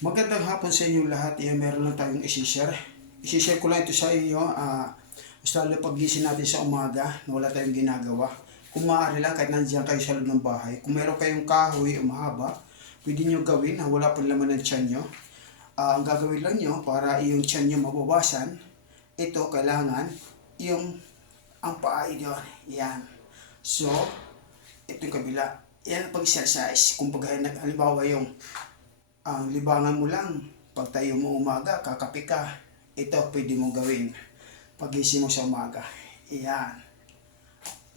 Magandang hapon sa inyo lahat. Meron lang tayong isi-share. Isi-share ko lang ito sa inyo. Mas lalo pag-gising natin sa umaga na wala tayong ginagawa. Kung maaari lang, kahit nandiyan kayo sa loob ng bahay, kung meron kayong kahoy o mahaba, pwede nyo gawin na wala pang laman ng tiyan nyo. Ang gagawin lang nyo para yung tiyan nyo mabawasan, ito kailangan yung ang paa nyo. Yan. So, ito yung kabila. Yan ang pag-exercise. Kung halimbawa yung ang libangan mo lang, pag tayo mo umaga, kakape ka, ito pwede mong gawin. Pagising mo sa umaga, iyan.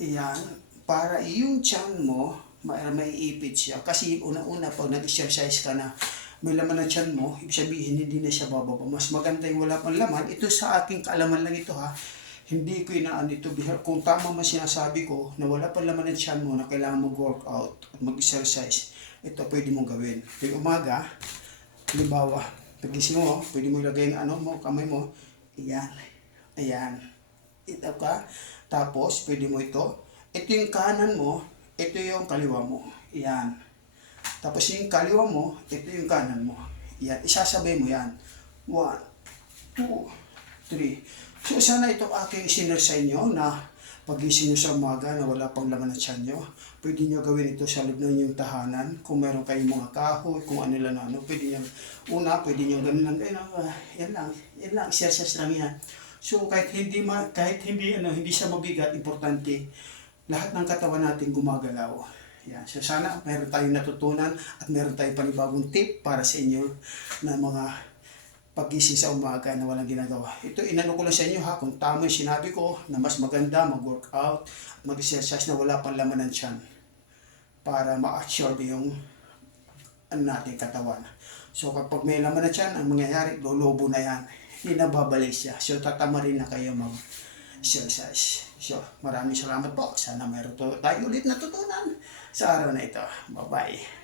Iyan, para yung tiyan mo, may ipit siya. Kasi una-una, pag nag-exercise ka na, may laman na tiyan mo, ibig sabihin hindi na siya bababa. Mas maganda yung wala pang laman. Ito sa aking kaalaman lang ito ha. Hindi ko inaan ito. Kung tama man sinasabi ko na wala pang laman ng tiyan mo na kailangan mag-workout at mag-exercise, ito pwede mong gawin. Tuwing umaga, halimbawa, pagising mo, pwede mo ilagay yung kamay mo, iyan, ayan. Ito ka, tapos pwede mo ito. Ito yung kanan mo, ito yung kaliwa mo, iyan. Tapos yung kaliwa mo, ito yung kanan mo. Iyan, isasabay mo yan. 1, 2, 3. So sana ito aking sinare sa inyo na pagising nyo sa umaga na wala pang laman ng tiyan nyo, pwede nyo gawin ito sa loob ng inyong tahanan. Kung meron kayong mga kahoy, kung ano lang pwede nyo, pwede nyo ganun lang, yan lang, exercise lang yan. So kahit hindi siya mabigat, importante, lahat ng katawan natin gumagalaw. Yan. So sana meron tayong natutunan at meron tayong panibagong tip para sa inyo na mga pagising sa umaga na walang ginagawa. Ito, inano ko lang sa inyo ha, kung tama yung sinabi ko na mas maganda mag-workout, mag-exercise na wala pang laman ng tiyan para ma-absorb yung natin katawan. So kapag may laman ng tiyan, ang mangyayari, lolobo na yan. Hindi na babalik siya. So tatama rin na kayo mag-exercise. So maraming salamat po. Sana meron tayo ulit natutunan sa araw na ito. Bye-bye.